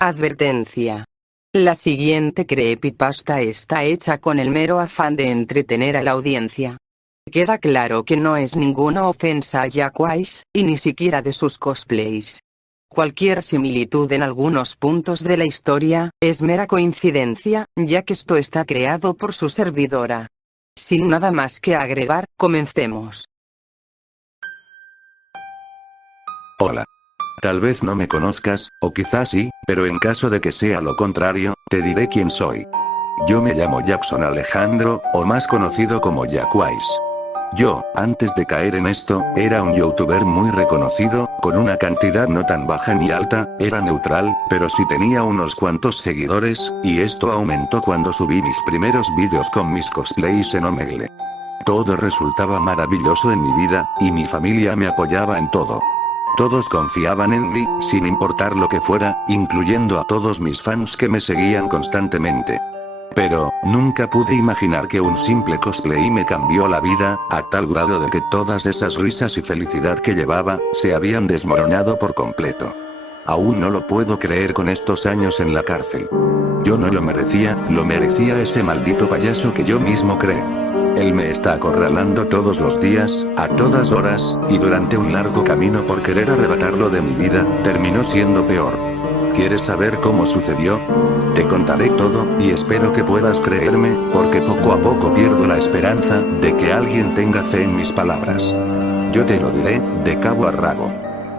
Advertencia. La siguiente creepypasta está hecha con el mero afán de entretener a la audiencia. Queda claro que no es ninguna ofensa a Jack Wise, y ni siquiera de sus cosplays. Cualquier similitud en algunos puntos de la historia, es mera coincidencia, ya que esto está creado por su servidora. Sin nada más que agregar, comencemos. Hola. Tal vez no me conozcas, o quizás sí, pero en caso de que sea lo contrario, te diré quién soy. Yo me llamo Jackson Alejandro, o más conocido como Jack Wise. Yo, antes de caer en esto, era un youtuber muy reconocido, con una cantidad no tan baja ni alta, era neutral, pero sí tenía unos cuantos seguidores, y esto aumentó cuando subí mis primeros vídeos con mis cosplays en Omegle. Todo resultaba maravilloso en mi vida, y mi familia me apoyaba en todo. Todos confiaban en mí, sin importar lo que fuera, incluyendo a todos mis fans que me seguían constantemente. Pero, nunca pude imaginar que un simple cosplay me cambió la vida, a tal grado de que todas esas risas y felicidad que llevaba, se habían desmoronado por completo. Aún no lo puedo creer con estos años en la cárcel. Yo no lo merecía ese maldito payaso que yo mismo creé. Él me está acorralando todos los días, a todas horas, y durante un largo camino por querer arrebatarlo de mi vida, terminó siendo peor. ¿Quieres saber cómo sucedió? Te contaré todo, y espero que puedas creerme, porque poco a poco pierdo la esperanza de que alguien tenga fe en mis palabras. Yo te lo diré, de cabo a rabo.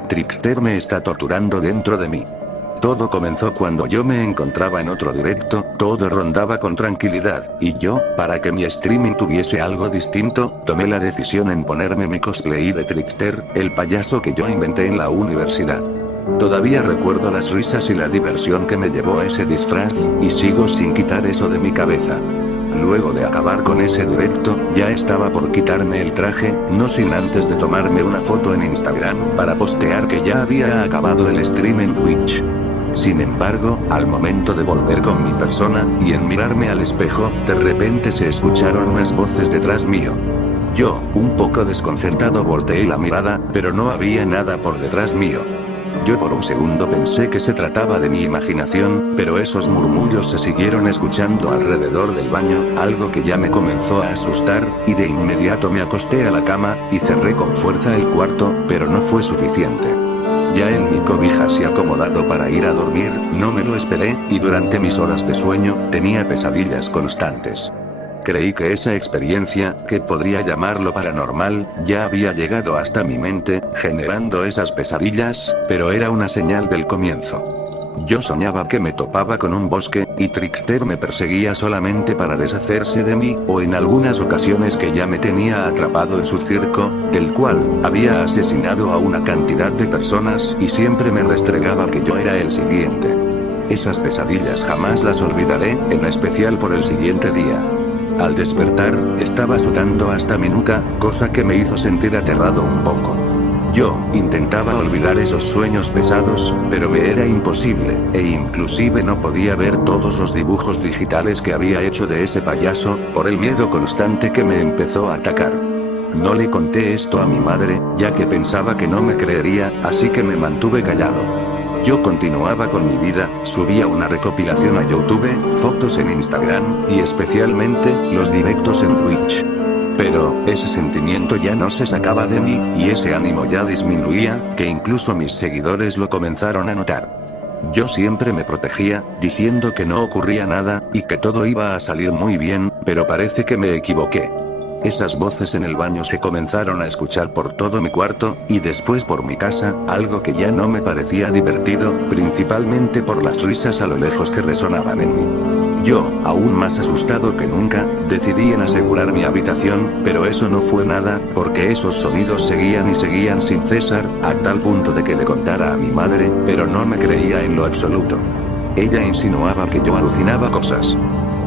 Trickster me está torturando dentro de mí. Todo comenzó cuando yo me encontraba en otro directo, todo rondaba con tranquilidad, y yo, para que mi streaming tuviese algo distinto, tomé la decisión en ponerme mi cosplay de Trickster, el payaso que yo inventé en la universidad. Todavía recuerdo las risas y la diversión que me llevó ese disfraz, y sigo sin quitar eso de mi cabeza. Luego de acabar con ese directo, ya estaba por quitarme el traje, no sin antes de tomarme una foto en Instagram para postear que ya había acabado el stream en Twitch. Sin embargo, al momento de volver con mi persona, y en mirarme al espejo, de repente se escucharon unas voces detrás mío. Yo, un poco desconcertado, volteé la mirada, pero no había nada por detrás mío. Yo por un segundo pensé que se trataba de mi imaginación, pero esos murmullos se siguieron escuchando alrededor del baño, algo que ya me comenzó a asustar, y de inmediato me acosté a la cama, y cerré con fuerza el cuarto, pero no fue suficiente. Ya en mi cobija y acomodado para ir a dormir, no me lo esperé, y durante mis horas de sueño, tenía pesadillas constantes. Creí que esa experiencia, que podría llamarlo paranormal, ya había llegado hasta mi mente, generando esas pesadillas, pero era una señal del comienzo. Yo soñaba que me topaba con un bosque, y Trickster me perseguía solamente para deshacerse de mí, o en algunas ocasiones que ya me tenía atrapado en su circo, del cual había asesinado a una cantidad de personas, y siempre me restregaba que yo era el siguiente. Esas pesadillas jamás las olvidaré, en especial por el siguiente día. Al despertar, estaba sudando hasta mi nuca, cosa que me hizo sentir aterrado un poco. Yo, intentaba olvidar esos sueños pesados, pero me era imposible, e inclusive no podía ver todos los dibujos digitales que había hecho de ese payaso, por el miedo constante que me empezó a atacar. No le conté esto a mi madre, ya que pensaba que no me creería, así que me mantuve callado. Yo continuaba con mi vida, subía una recopilación a YouTube, fotos en Instagram, y especialmente, los directos en Twitch. Pero, ese sentimiento ya no se sacaba de mí, y ese ánimo ya disminuía, que incluso mis seguidores lo comenzaron a notar. Yo siempre me protegía, diciendo que no ocurría nada, y que todo iba a salir muy bien, pero parece que me equivoqué. Esas voces en el baño se comenzaron a escuchar por todo mi cuarto, y después por mi casa, algo que ya no me parecía divertido, principalmente por las risas a lo lejos que resonaban en mí. Yo, aún más asustado que nunca, decidí en asegurar mi habitación, pero eso no fue nada, porque esos sonidos seguían y seguían sin cesar, a tal punto de que le contara a mi madre, pero no me creía en lo absoluto. Ella insinuaba que yo alucinaba cosas.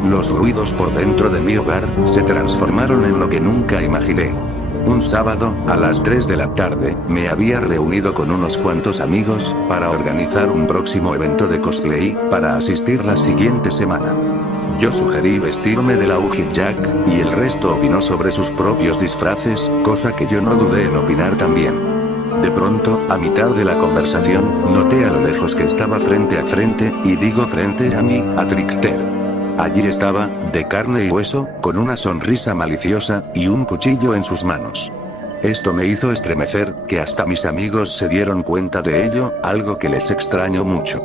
Los ruidos por dentro de mi hogar, se transformaron en lo que nunca imaginé. Un sábado, a las 3 de la tarde, me había reunido con unos cuantos amigos, para organizar un próximo evento de cosplay, para asistir la siguiente semana. Yo sugerí vestirme de la Jack, y el resto opinó sobre sus propios disfraces, cosa que yo no dudé en opinar también. De pronto, a mitad de la conversación, noté a lo lejos que estaba frente a frente, y digo frente a mí, a Trickster. Allí estaba, de carne y hueso, con una sonrisa maliciosa, y un cuchillo en sus manos. Esto me hizo estremecer, que hasta mis amigos se dieron cuenta de ello, algo que les extrañó mucho.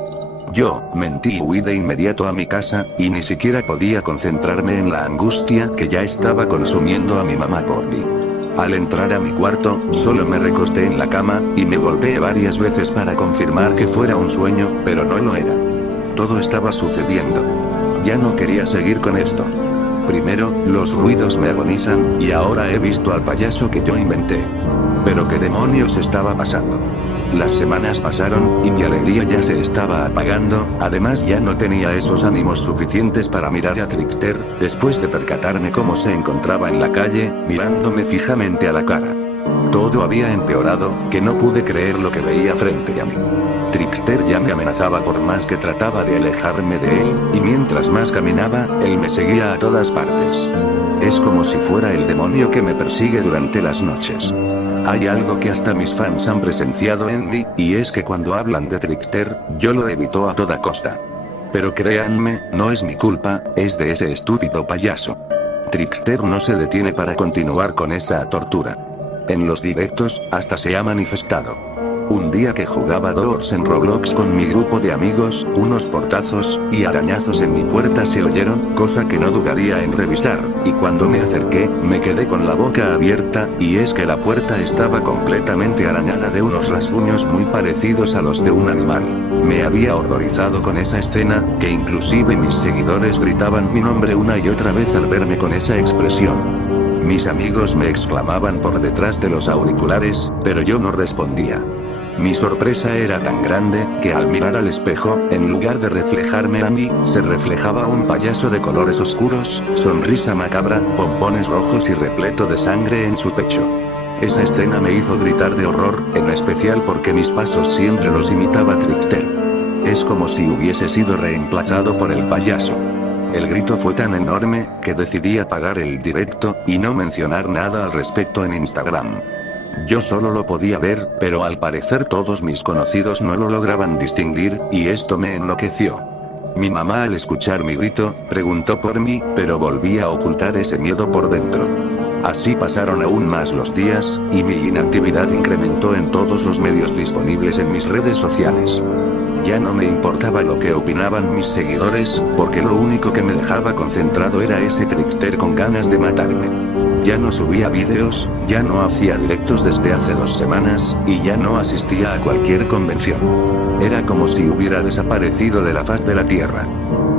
Yo, mentí y huí de inmediato a mi casa, y ni siquiera podía concentrarme en la angustia que ya estaba consumiendo a mi mamá por mí. Al entrar a mi cuarto, solo me recosté en la cama, y me golpeé varias veces para confirmar que fuera un sueño, pero no lo era. Todo estaba sucediendo. Ya no quería seguir con esto. Primero, los ruidos me agonizan, y ahora he visto al payaso que yo inventé. Pero ¿qué demonios estaba pasando? Las semanas pasaron, y mi alegría ya se estaba apagando, además ya no tenía esos ánimos suficientes para mirar a Trickster, después de percatarme cómo se encontraba en la calle, mirándome fijamente a la cara. Todo había empeorado, que no pude creer lo que veía frente a mí. Trickster ya me amenazaba por más que trataba de alejarme de él, y mientras más caminaba, él me seguía a todas partes. Es como si fuera el demonio que me persigue durante las noches. Hay algo que hasta mis fans han presenciado en mí, y es que cuando hablan de Trickster, yo lo evito a toda costa. Pero créanme, no es mi culpa, es de ese estúpido payaso. Trickster no se detiene para continuar con esa tortura. En los directos, hasta se ha manifestado. Un día que jugaba Doors en Roblox con mi grupo de amigos, unos portazos y arañazos en mi puerta se oyeron, cosa que no dudaría en revisar, y cuando me acerqué, me quedé con la boca abierta, y es que la puerta estaba completamente arañada de unos rasguños muy parecidos a los de un animal. Me había horrorizado con esa escena, que inclusive mis seguidores gritaban mi nombre una y otra vez al verme con esa expresión. Mis amigos me exclamaban por detrás de los auriculares, pero yo no respondía. Mi sorpresa era tan grande, que al mirar al espejo, en lugar de reflejarme a mí, se reflejaba un payaso de colores oscuros, sonrisa macabra, pompones rojos y repleto de sangre en su pecho. Esa escena me hizo gritar de horror, en especial porque mis pasos siempre los imitaba Trickster. Es como si hubiese sido reemplazado por el payaso. El grito fue tan enorme, que decidí apagar el directo, y no mencionar nada al respecto en Instagram. Yo solo lo podía ver, pero al parecer todos mis conocidos no lo lograban distinguir, y esto me enloqueció. Mi mamá al escuchar mi grito, preguntó por mí, pero volví a ocultar ese miedo por dentro. Así pasaron aún más los días, y mi inactividad incrementó en todos los medios disponibles en mis redes sociales. Ya no me importaba lo que opinaban mis seguidores, porque lo único que me dejaba concentrado era ese Trickster con ganas de matarme. Ya no subía vídeos, ya no hacía directos desde hace 2 semanas, y ya no asistía a cualquier convención. Era como si hubiera desaparecido de la faz de la tierra.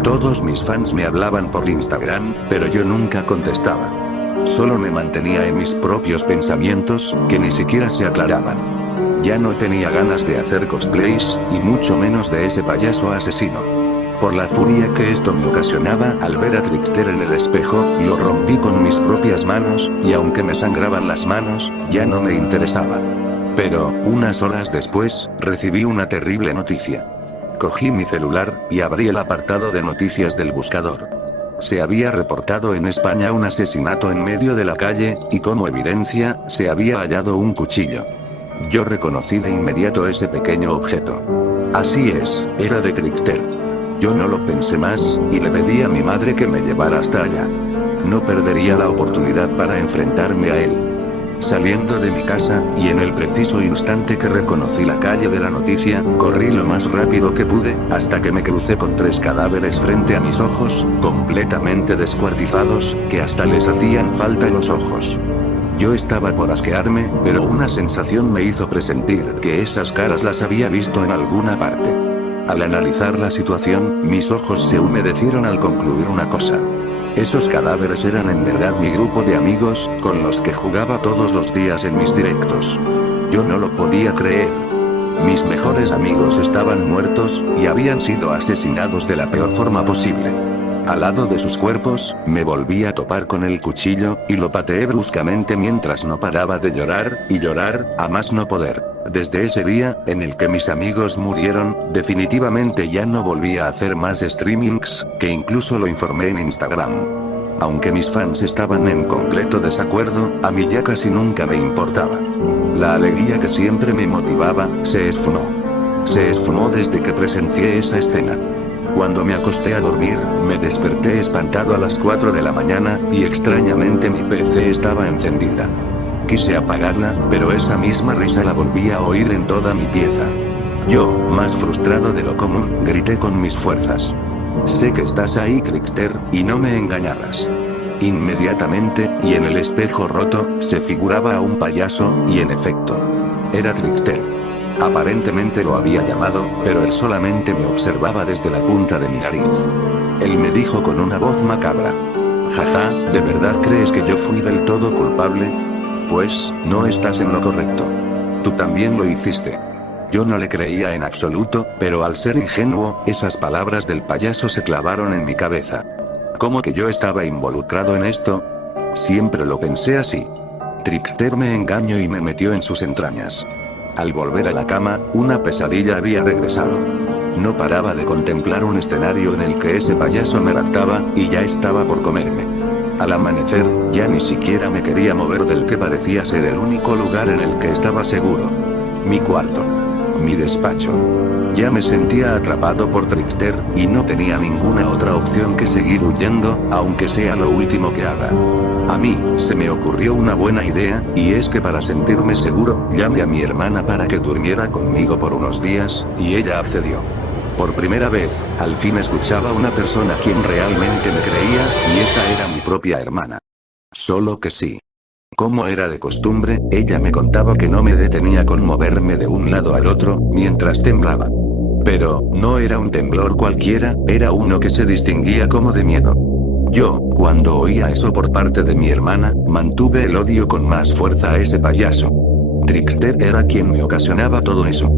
Todos mis fans me hablaban por Instagram, pero yo nunca contestaba. Solo me mantenía en mis propios pensamientos, que ni siquiera se aclaraban. Ya no tenía ganas de hacer cosplays, y mucho menos de ese payaso asesino. Por la furia que esto me ocasionaba al ver a Trickster en el espejo, lo rompí con mis propias manos, y aunque me sangraban las manos, ya no me interesaba. Pero, unas horas después, recibí una terrible noticia. Cogí mi celular, y abrí el apartado de noticias del buscador. Se había reportado en España un asesinato en medio de la calle, y como evidencia, se había hallado un cuchillo. Yo reconocí de inmediato ese pequeño objeto. Así es, era de Trickster. Yo no lo pensé más, y le pedí a mi madre que me llevara hasta allá. No perdería la oportunidad para enfrentarme a él. Saliendo de mi casa, y en el preciso instante que reconocí la calle de la noticia, corrí lo más rápido que pude, hasta que me crucé con 3 cadáveres frente a mis ojos, completamente descuartizados, que hasta les hacían falta los ojos. Yo estaba por asquearme, pero una sensación me hizo presentir que esas caras las había visto en alguna parte. Al analizar la situación, mis ojos se humedecieron al concluir una cosa. Esos cadáveres eran en verdad mi grupo de amigos, con los que jugaba todos los días en mis directos. Yo no lo podía creer. Mis mejores amigos estaban muertos, y habían sido asesinados de la peor forma posible. Al lado de sus cuerpos, me volví a topar con el cuchillo, y lo pateé bruscamente mientras no paraba de llorar, y llorar, a más no poder. Desde ese día, en el que mis amigos murieron, definitivamente ya no volví a hacer más streamings, que incluso lo informé en Instagram. Aunque mis fans estaban en completo desacuerdo, a mí ya casi nunca me importaba. La alegría que siempre me motivaba, se esfumó. Se esfumó desde que presencié esa escena. Cuando me acosté a dormir, me desperté espantado a las 4 de la mañana, y extrañamente mi PC estaba encendida. Quise apagarla, pero esa misma risa la volví a oír en toda mi pieza. Yo, más frustrado de lo común, grité con mis fuerzas. Sé que estás ahí, Trickster, y no me engañarás. Inmediatamente, y en el espejo roto, se figuraba a un payaso, y en efecto, era Trickster. Aparentemente lo había llamado, pero él solamente me observaba desde la punta de mi nariz. Él me dijo con una voz macabra: jaja, ¿de verdad crees que yo fui del todo culpable? Pues, no estás en lo correcto. Tú también lo hiciste. Yo no le creía en absoluto, pero al ser ingenuo, esas palabras del payaso se clavaron en mi cabeza. ¿Cómo que yo estaba involucrado en esto? Siempre lo pensé así. Trickster me engañó y me metió en sus entrañas. Al volver a la cama, una pesadilla había regresado. No paraba de contemplar un escenario en el que ese payaso me raptaba, y ya estaba por comerme. Al amanecer, ya ni siquiera me quería mover del que parecía ser el único lugar en el que estaba seguro. Mi cuarto. Mi despacho. Ya me sentía atrapado por Trickster, y no tenía ninguna otra opción que seguir huyendo, aunque sea lo último que haga. A mí, se me ocurrió una buena idea, y es que para sentirme seguro, llamé a mi hermana para que durmiera conmigo por unos días, y ella accedió. Por primera vez, al fin escuchaba a una persona a quien realmente me creía, y esa era mi propia hermana. Solo que sí. Como era de costumbre, ella me contaba que no me detenía con moverme de un lado al otro, mientras temblaba. Pero, no era un temblor cualquiera, era uno que se distinguía como de miedo. Yo, cuando oía eso por parte de mi hermana, mantuve el odio con más fuerza a ese payaso. Trickster era quien me ocasionaba todo eso.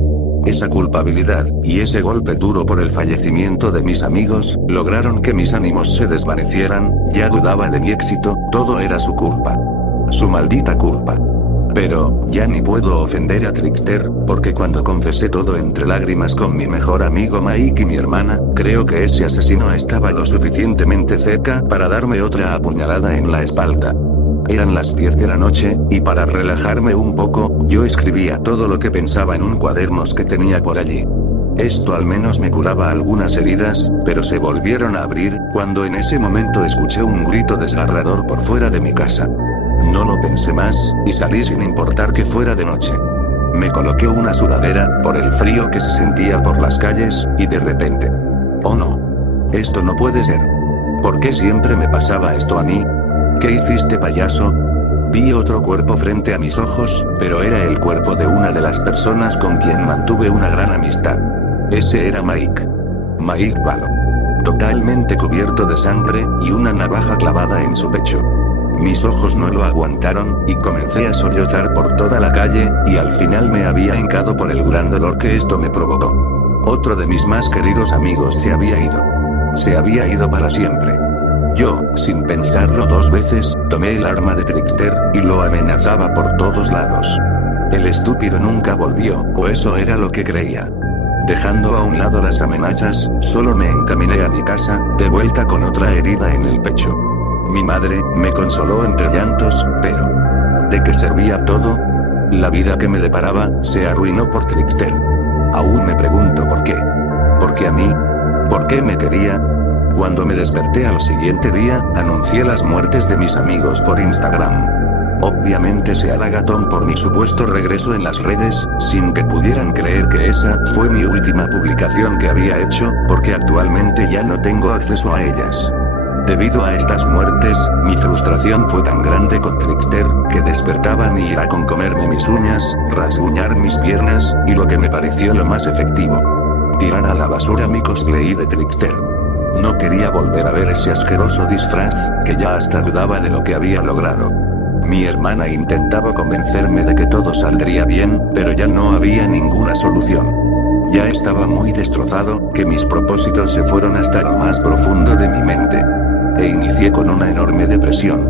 Esa culpabilidad, y ese golpe duro por el fallecimiento de mis amigos, lograron que mis ánimos se desvanecieran, ya dudaba de mi éxito, todo era su culpa. Su maldita culpa. Pero, ya ni puedo ofender a Trickster, porque cuando confesé todo entre lágrimas con mi mejor amigo Mike y mi hermana, creo que ese asesino estaba lo suficientemente cerca para darme otra apuñalada en la espalda. Eran las 10 de la noche, y para relajarme un poco, yo escribía todo lo que pensaba en un cuaderno que tenía por allí. Esto al menos me curaba algunas heridas, pero se volvieron a abrir, cuando en ese momento escuché un grito desgarrador por fuera de mi casa. No lo pensé más, y salí sin importar que fuera de noche. Me coloqué una sudadera, por el frío que se sentía por las calles, y de repente. Oh no. Esto no puede ser. ¿Por qué siempre me pasaba esto a mí? ¿Qué hiciste, payaso? Vi otro cuerpo frente a mis ojos, pero era el cuerpo de una de las personas con quien mantuve una gran amistad. Ese era Mike. Mike Valo. Totalmente cubierto de sangre, y una navaja clavada en su pecho. Mis ojos no lo aguantaron, y comencé a sollozar por toda la calle, y al final me había hincado por el gran dolor que esto me provocó. Otro de mis más queridos amigos se había ido. Se había ido para siempre. Yo, sin pensarlo dos veces, tomé el arma de Trickster, y lo amenazaba por todos lados. El estúpido nunca volvió, o eso era lo que creía. Dejando a un lado las amenazas, solo me encaminé a mi casa, de vuelta con otra herida en el pecho. Mi madre, me consoló entre llantos, pero ¿de qué servía todo? La vida que me deparaba, se arruinó por Trickster. Aún me pregunto por qué. ¿Por qué a mí? ¿Por qué me quería? Cuando me desperté al siguiente día, anuncié las muertes de mis amigos por Instagram. Obviamente se halagatón por mi supuesto regreso en las redes, sin que pudieran creer que esa fue mi última publicación que había hecho, porque actualmente ya no tengo acceso a ellas. Debido a estas muertes, mi frustración fue tan grande con Trickster, que despertaba mi ira con comerme mis uñas, rasguñar mis piernas, y lo que me pareció lo más efectivo: tirar a la basura mi cosplay de Trickster. No quería volver a ver ese asqueroso disfraz, que ya hasta dudaba de lo que había logrado. Mi hermana intentaba convencerme de que todo saldría bien, pero ya no había ninguna solución. Ya estaba muy destrozado, que mis propósitos se fueron hasta lo más profundo de mi mente. E inicié con una enorme depresión.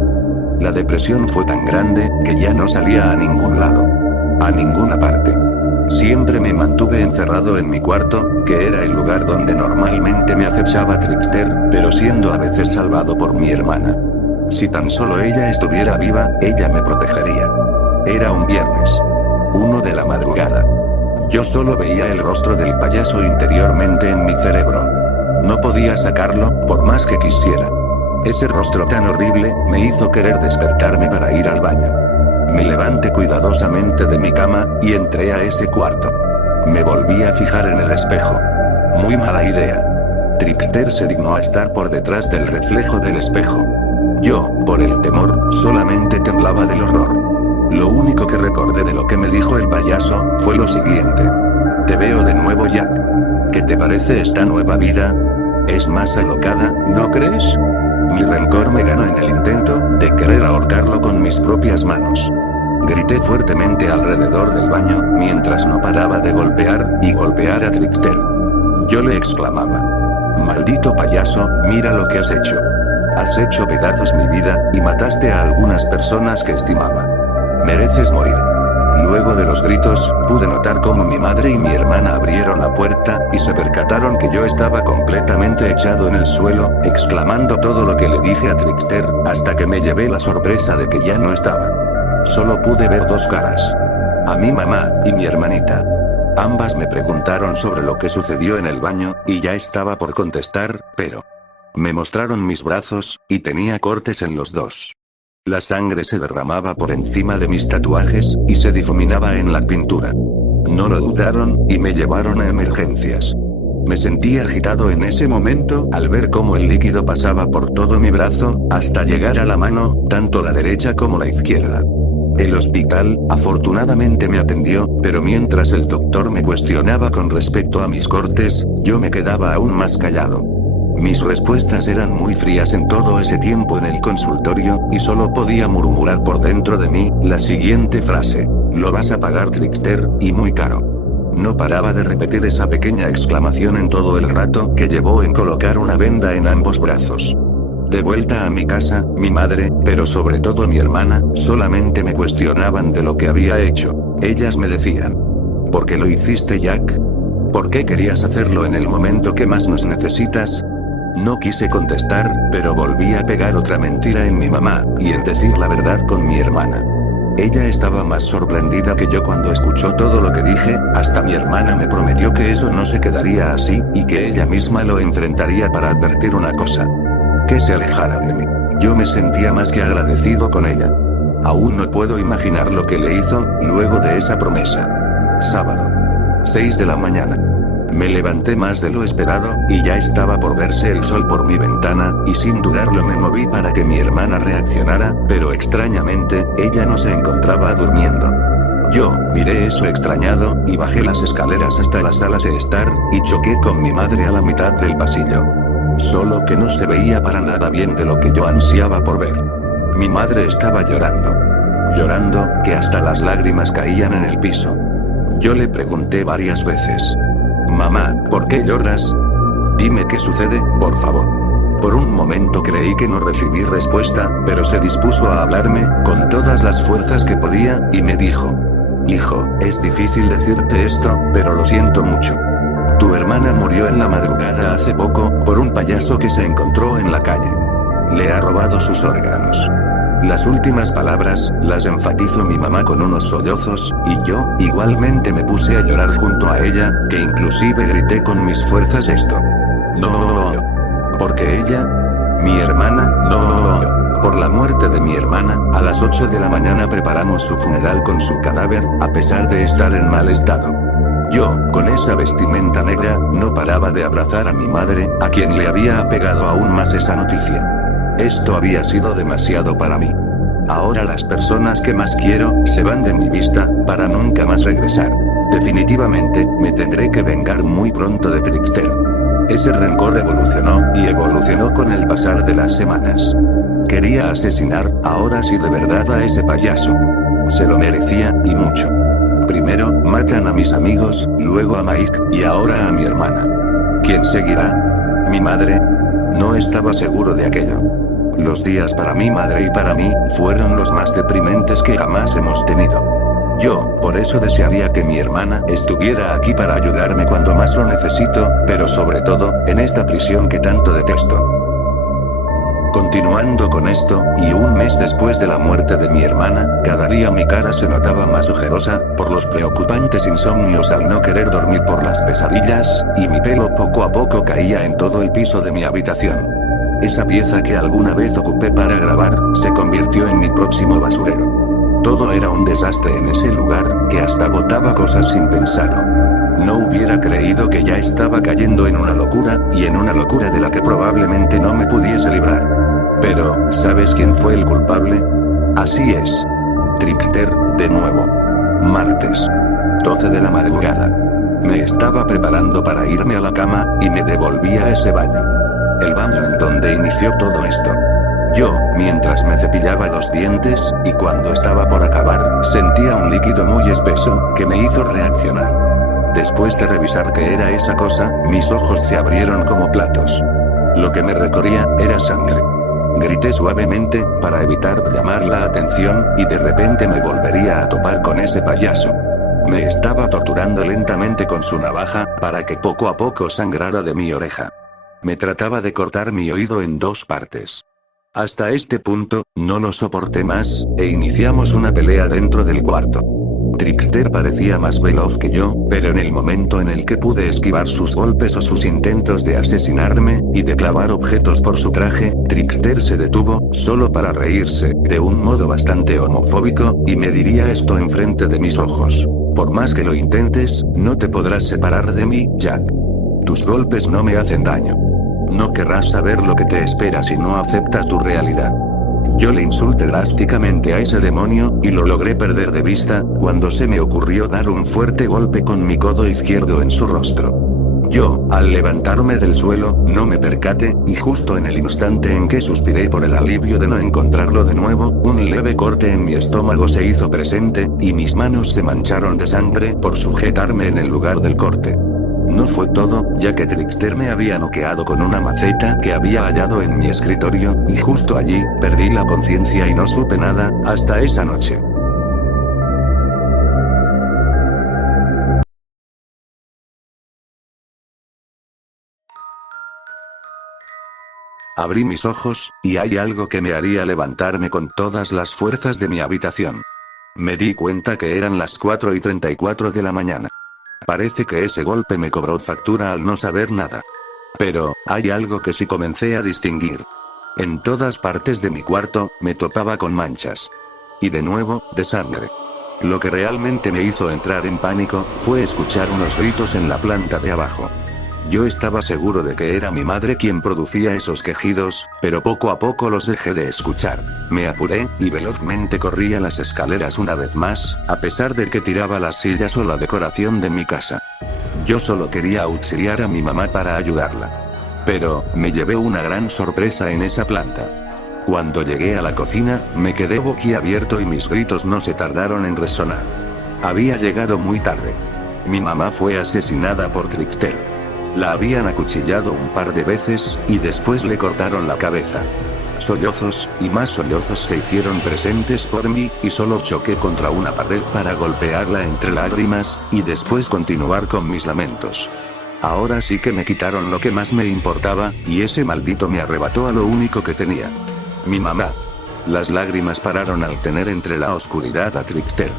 La depresión fue tan grande, que ya no salía a ningún lado. A ninguna parte. Siempre me mantuve encerrado en mi cuarto, que era el lugar donde normalmente me acechaba Trickster, pero siendo a veces salvado por mi hermana. Si tan solo ella estuviera viva, ella me protegería. Era un viernes. 1 de la madrugada. Yo solo veía el rostro del payaso interiormente en mi cerebro. No podía sacarlo, por más que quisiera. Ese rostro tan horrible, me hizo querer despertarme para ir al baño. Me levanté cuidadosamente de mi cama, y entré a ese cuarto. Me volví a fijar en el espejo. Muy mala idea. Trickster se dignó a estar por detrás del reflejo del espejo. Yo, por el temor, solamente temblaba del horror. Lo único que recordé de lo que me dijo el payaso, fue lo siguiente. Te veo de nuevo, Jack. ¿Qué te parece esta nueva vida? Es más alocada, ¿no crees? Mi rencor me ganó en el intento de querer ahorcarlo con mis propias manos. Grité fuertemente alrededor del baño, mientras no paraba de golpear y golpear a Trickster. Yo le exclamaba. Maldito payaso, mira lo que has hecho. Has hecho pedazos mi vida, y mataste a algunas personas que estimaba. Mereces morir. Luego de los gritos, pude notar cómo mi madre y mi hermana abrieron la puerta, y se percataron que yo estaba completamente echado en el suelo, exclamando todo lo que le dije a Trickster, hasta que me llevé la sorpresa de que ya no estaba. Solo pude ver dos caras. A mi mamá, y mi hermanita. Ambas me preguntaron sobre lo que sucedió en el baño, y ya estaba por contestar, pero... me mostraron mis brazos, y tenía cortes en los dos. La sangre se derramaba por encima de mis tatuajes, y se difuminaba en la pintura. No lo dudaron, y me llevaron a emergencias. Me sentí agitado en ese momento, al ver cómo el líquido pasaba por todo mi brazo, hasta llegar a la mano, tanto la derecha como la izquierda. El hospital, afortunadamente me atendió, pero mientras el doctor me cuestionaba con respecto a mis cortes, yo me quedaba aún más callado. Mis respuestas eran muy frías en todo ese tiempo en el consultorio, y solo podía murmurar por dentro de mí, la siguiente frase. Lo vas a pagar, Trickster, y muy caro. No paraba de repetir esa pequeña exclamación en todo el rato que llevó en colocar una venda en ambos brazos. De vuelta a mi casa, mi madre, pero sobre todo mi hermana, solamente me cuestionaban de lo que había hecho. Ellas me decían. ¿Por qué lo hiciste, Jack? ¿Por qué querías hacerlo en el momento que más nos necesitas? No quise contestar, pero volví a pegar otra mentira en mi mamá, y en decir la verdad con mi hermana. Ella estaba más sorprendida que yo cuando escuchó todo lo que dije, hasta mi hermana me prometió que eso no se quedaría así, y que ella misma lo enfrentaría para advertir una cosa. Que se alejara de mí. Yo me sentía más que agradecido con ella. Aún no puedo imaginar lo que le hizo, luego de esa promesa. Sábado. 6 de la mañana. Me levanté más de lo esperado, y ya estaba por verse el sol por mi ventana, y sin dudarlo me moví para que mi hermana reaccionara, pero extrañamente, ella no se encontraba durmiendo. Yo, miré eso extrañado, y bajé las escaleras hasta la sala de estar, y choqué con mi madre a la mitad del pasillo. Solo que no se veía para nada bien de lo que yo ansiaba por ver. Mi madre estaba llorando. Llorando, que hasta las lágrimas caían en el piso. Yo le pregunté varias veces. Mamá, ¿por qué lloras? Dime qué sucede, por favor. Por un momento creí que no recibí respuesta, pero se dispuso a hablarme, con todas las fuerzas que podía, y me dijo. Hijo, es difícil decirte esto, pero lo siento mucho. Tu hermana murió en la madrugada hace poco, por un payaso que se encontró en la calle. Le ha robado sus órganos. Las últimas palabras, las enfatizó mi mamá con unos sollozos, y yo, igualmente me puse a llorar junto a ella, que inclusive grité con mis fuerzas esto. No. Porque ella, mi hermana, no. Por la muerte de mi hermana, a las 8 de la mañana preparamos su funeral con su cadáver, a pesar de estar en mal estado. Yo, con esa vestimenta negra, no paraba de abrazar a mi madre, a quien le había apegado aún más esa noticia. Esto había sido demasiado para mí. Ahora las personas que más quiero, se van de mi vista, para nunca más regresar. Definitivamente, me tendré que vengar muy pronto de Trickster. Ese rencor evolucionó, y evolucionó con el pasar de las semanas. Quería asesinar, ahora sí de verdad a ese payaso. Se lo merecía, y mucho. Primero, matan a mis amigos, luego a Mike, y ahora a mi hermana. ¿Quién seguirá? ¿Mi madre? No estaba seguro de aquello. Los días para mi madre y para mí, fueron los más deprimentes que jamás hemos tenido. Yo, por eso desearía que mi hermana estuviera aquí para ayudarme cuando más lo necesito, pero sobre todo, en esta prisión que tanto detesto. Continuando con esto, y un mes después de la muerte de mi hermana, cada día mi cara se notaba más ojerosa, por los preocupantes insomnios al no querer dormir por las pesadillas, y mi pelo poco a poco caía en todo el piso de mi habitación. Esa pieza que alguna vez ocupé para grabar, se convirtió en mi próximo basurero. Todo era un desastre en ese lugar, que hasta botaba cosas sin pensarlo. No hubiera creído que ya estaba cayendo en una locura, y en una locura de la que probablemente no me pudiese librar. Pero, ¿sabes quién fue el culpable? Así es. Trickster, de nuevo. Martes. 12 de la madrugada. Me estaba preparando para irme a la cama, y me devolví a ese baño. El baño en donde inició todo esto. Yo, mientras me cepillaba los dientes, y cuando estaba por acabar, sentía un líquido muy espeso, que me hizo reaccionar. Después de revisar qué era esa cosa, mis ojos se abrieron como platos. Lo que me recorría, era sangre. Grité suavemente, para evitar llamar la atención, y de repente me volvería a topar con ese payaso. Me estaba torturando lentamente con su navaja, para que poco a poco sangrara de mi oreja. Me trataba de cortar mi oído en 2 partes. Hasta este punto, no lo soporté más, e iniciamos una pelea dentro del cuarto. Trickster parecía más veloz que yo, pero en el momento en el que pude esquivar sus golpes o sus intentos de asesinarme, y de clavar objetos por su traje, Trickster se detuvo, solo para reírse, de un modo bastante homofóbico, y me diría esto enfrente de mis ojos. Por más que lo intentes, no te podrás separar de mí, Jack. Tus golpes no me hacen daño. No querrás saber lo que te espera si no aceptas tu realidad. Yo le insulté drásticamente a ese demonio, y lo logré perder de vista, cuando se me ocurrió dar un fuerte golpe con mi codo izquierdo en su rostro. Yo, al levantarme del suelo, no me percaté, y justo en el instante en que suspiré por el alivio de no encontrarlo de nuevo, un leve corte en mi estómago se hizo presente, y mis manos se mancharon de sangre por sujetarme en el lugar del corte. No fue todo, ya que Trickster me había noqueado con una maceta que había hallado en mi escritorio, y justo allí, perdí la conciencia y no supe nada, hasta esa noche. Abrí mis ojos, y hay algo que me haría levantarme con todas las fuerzas de mi habitación. Me di cuenta que eran las 4:34 de la mañana. Parece que ese golpe me cobró factura al no saber nada. Pero, hay algo que sí comencé a distinguir. En todas partes de mi cuarto, me topaba con manchas. Y de nuevo, de sangre. Lo que realmente me hizo entrar en pánico, fue escuchar unos gritos en la planta de abajo. Yo estaba seguro de que era mi madre quien producía esos quejidos, pero poco a poco los dejé de escuchar. Me apuré, y velozmente corría las escaleras una vez más, a pesar de que tiraba las sillas o la decoración de mi casa. Yo solo quería auxiliar a mi mamá para ayudarla. Pero, me llevé una gran sorpresa en esa planta. Cuando llegué a la cocina, me quedé boquiabierto y mis gritos no se tardaron en resonar. Había llegado muy tarde. Mi mamá fue asesinada por Trickster. La habían acuchillado un par de veces, y después le cortaron la cabeza. Sollozos, y más sollozos se hicieron presentes por mí, y solo choqué contra una pared para golpearla entre lágrimas, y después continuar con mis lamentos. Ahora sí que me quitaron lo que más me importaba, y ese maldito me arrebató a lo único que tenía. Mi mamá. Las lágrimas pararon al tener entre la oscuridad a Trickster.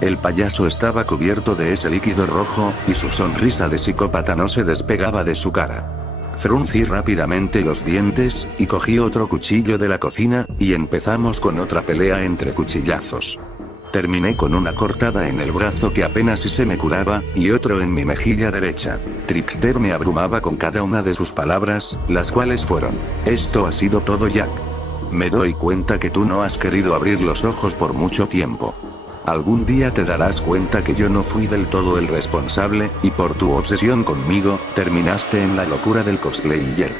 El payaso estaba cubierto de ese líquido rojo, y su sonrisa de psicópata no se despegaba de su cara. Fruncí rápidamente los dientes, y cogí otro cuchillo de la cocina, y empezamos con otra pelea entre cuchillazos. Terminé con una cortada en el brazo que apenas si se me curaba, y otro en mi mejilla derecha. Trickster me abrumaba con cada una de sus palabras, las cuales fueron: "Esto ha sido todo, Jack. Me doy cuenta que tú no has querido abrir los ojos por mucho tiempo. Algún día te darás cuenta que yo no fui del todo el responsable, y por tu obsesión conmigo, terminaste en la locura del cosplayer".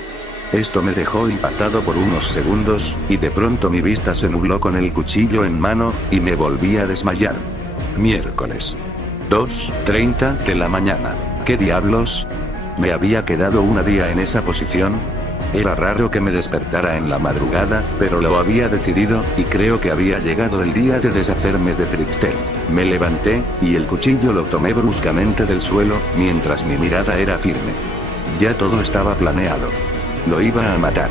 Esto me dejó impactado por unos segundos, y de pronto mi vista se nubló con el cuchillo en mano, y me volví a desmayar. Miércoles. 2:30 de la mañana. ¿Qué diablos? ¿Me había quedado un día en esa posición? Era raro que me despertara en la madrugada, pero lo había decidido, y creo que había llegado el día de deshacerme de Trickster. Me levanté, y el cuchillo lo tomé bruscamente del suelo, mientras mi mirada era firme. Ya todo estaba planeado. Lo iba a matar.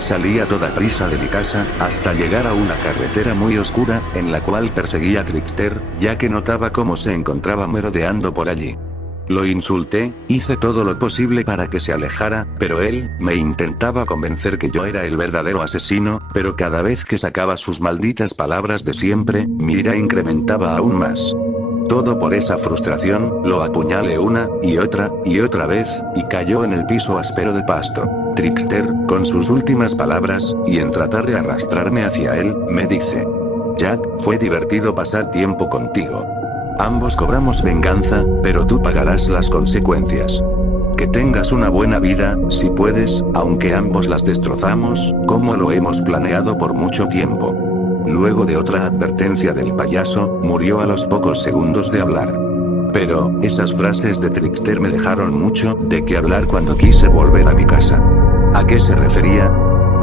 Salí a toda prisa de mi casa, hasta llegar a una carretera muy oscura, en la cual perseguí a Trickster, ya que notaba cómo se encontraba merodeando por allí. Lo insulté, hice todo lo posible para que se alejara, pero él, me intentaba convencer que yo era el verdadero asesino, pero cada vez que sacaba sus malditas palabras de siempre, mi ira incrementaba aún más. Todo por esa frustración, lo apuñalé una y otra vez, y cayó en el piso áspero de pasto. Trickster, con sus últimas palabras, y en tratar de arrastrarme hacia él, me dice: Jack, fue divertido pasar tiempo contigo. Ambos cobramos venganza, pero tú pagarás las consecuencias. Que tengas una buena vida, si puedes, aunque ambos las destrozamos, como lo hemos planeado por mucho tiempo. Luego de otra advertencia del payaso, murió a los pocos segundos de hablar. Pero, esas frases de Trickster me dejaron mucho de qué hablar cuando quise volver a mi casa. ¿A qué se refería?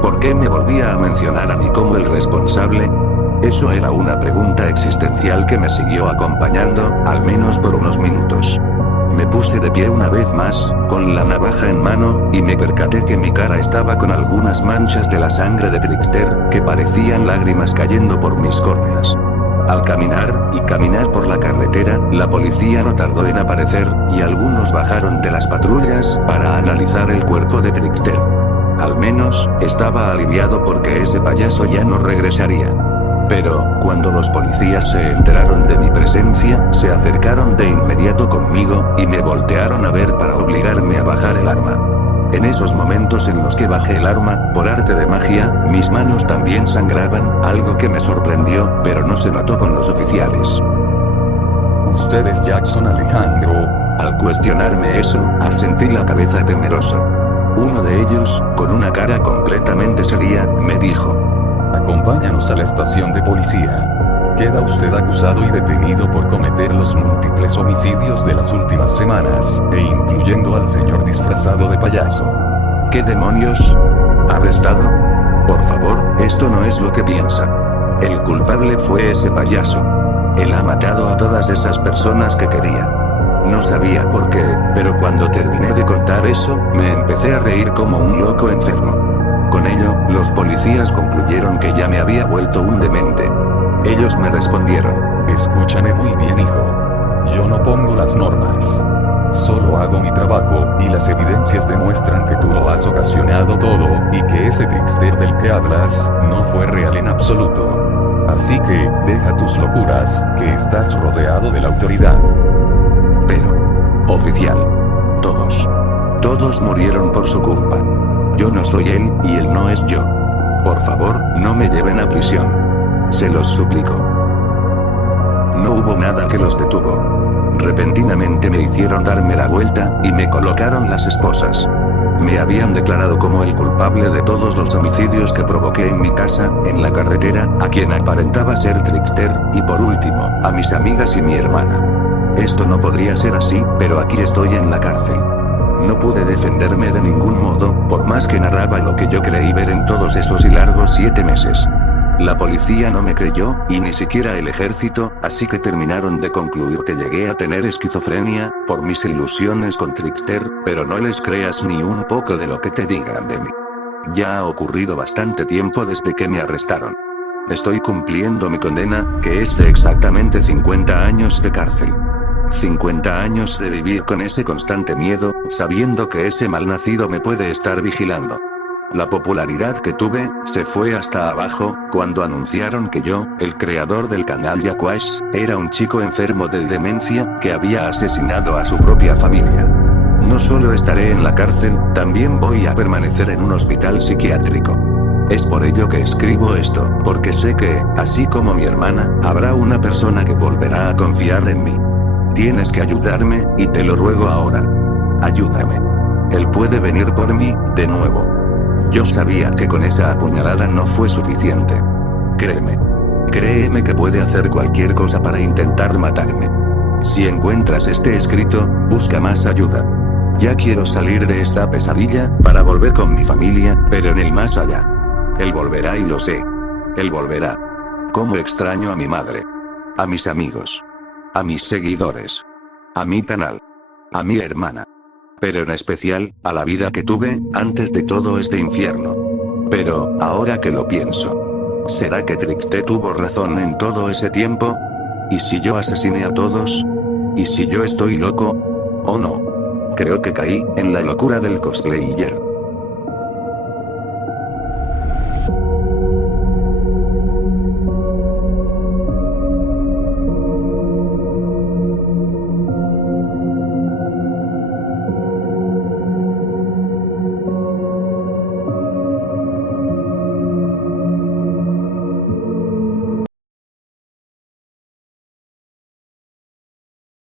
¿Por qué me volvía a mencionar a mí como el responsable? Eso era una pregunta existencial que me siguió acompañando, al menos por unos minutos. Me puse de pie una vez más, con la navaja en mano, y me percaté que mi cara estaba con algunas manchas de la sangre de Trickster, que parecían lágrimas cayendo por mis córneas. Al caminar por la carretera, la policía no tardó en aparecer, y algunos bajaron de las patrullas para analizar el cuerpo de Trickster. Al menos, estaba aliviado porque ese payaso ya no regresaría. Pero, cuando los policías se enteraron de mi presencia, se acercaron de inmediato conmigo, y me voltearon a ver para obligarme a bajar el arma. En esos momentos en los que bajé el arma, por arte de magia, mis manos también sangraban, algo que me sorprendió, pero no se notó con los oficiales. ¿Usted es Jackson Alejandro? Al cuestionarme eso, asentí la cabeza temeroso. Uno de ellos, con una cara completamente seria, me dijo: Acompáñanos a la estación de policía. Queda usted acusado y detenido por cometer los múltiples homicidios de las últimas semanas, incluyendo al señor disfrazado de payaso. ¿Qué demonios? ¿Arrestado? Por favor, esto no es lo que piensa. El culpable fue ese payaso. Él ha matado a todas esas personas que quería. No sabía por qué, pero cuando terminé de contar eso, me empecé a reír como un loco enfermo. Con ello, los policías concluyeron que ya me había vuelto un demente. Ellos me respondieron: Escúchame muy bien, hijo. Yo no pongo las normas. Solo hago mi trabajo, y las evidencias demuestran que tú lo has ocasionado todo, y que ese Trickster del que hablas, no fue real en absoluto. Así que, deja tus locuras, que estás rodeado de la autoridad. Pero, oficial, todos murieron por su culpa. Yo no soy él, y él no es yo. Por favor, no me lleven a prisión. Se los suplico. No hubo nada que los detuvo. Repentinamente me hicieron darme la vuelta, y me colocaron las esposas. Me habían declarado como el culpable de todos los homicidios que provoqué en mi casa, en la carretera, a quien aparentaba ser Trickster, y por último, a mis amigas y mi hermana. Esto no podría ser así, pero aquí estoy en la cárcel. No pude defenderme de ningún modo, por más que narraba lo que yo creí ver en todos esos y largos 7 meses. La policía no me creyó, y ni siquiera el ejército, así que terminaron de concluir que llegué a tener esquizofrenia, por mis ilusiones con Trickster, pero no les creas ni un poco de lo que te digan de mí. Ya ha ocurrido bastante tiempo desde que me arrestaron. Estoy cumpliendo mi condena, que es de exactamente 50 años de cárcel. 50 años de vivir con ese constante miedo, sabiendo que ese malnacido me puede estar vigilando. La popularidad que tuve, se fue hasta abajo, cuando anunciaron que yo, el creador del canal Jackass, era un chico enfermo de demencia, que había asesinado a su propia familia. No solo estaré en la cárcel, también voy a permanecer en un hospital psiquiátrico. Es por ello que escribo esto, porque sé que, así como mi hermana, habrá una persona que volverá a confiar en mí. Tienes que ayudarme, y te lo ruego ahora. Ayúdame. Él puede venir por mí, de nuevo. Yo sabía que con esa apuñalada no fue suficiente. Créeme que puede hacer cualquier cosa para intentar matarme. Si encuentras este escrito, busca más ayuda. Ya quiero salir de esta pesadilla, para volver con mi familia, pero en el más allá. Él volverá y lo sé. Él volverá. Cómo extraño a mi madre. A mis amigos. A mis seguidores. A mi canal. A mi hermana. Pero en especial, a la vida que tuve, antes de todo este infierno. Pero, ahora que lo pienso, ¿será que Trixte tuvo razón en todo ese tiempo? ¿Y si yo asesiné a todos? ¿Y si yo estoy loco? ¿O no? Creo que caí en la locura del cosplayer.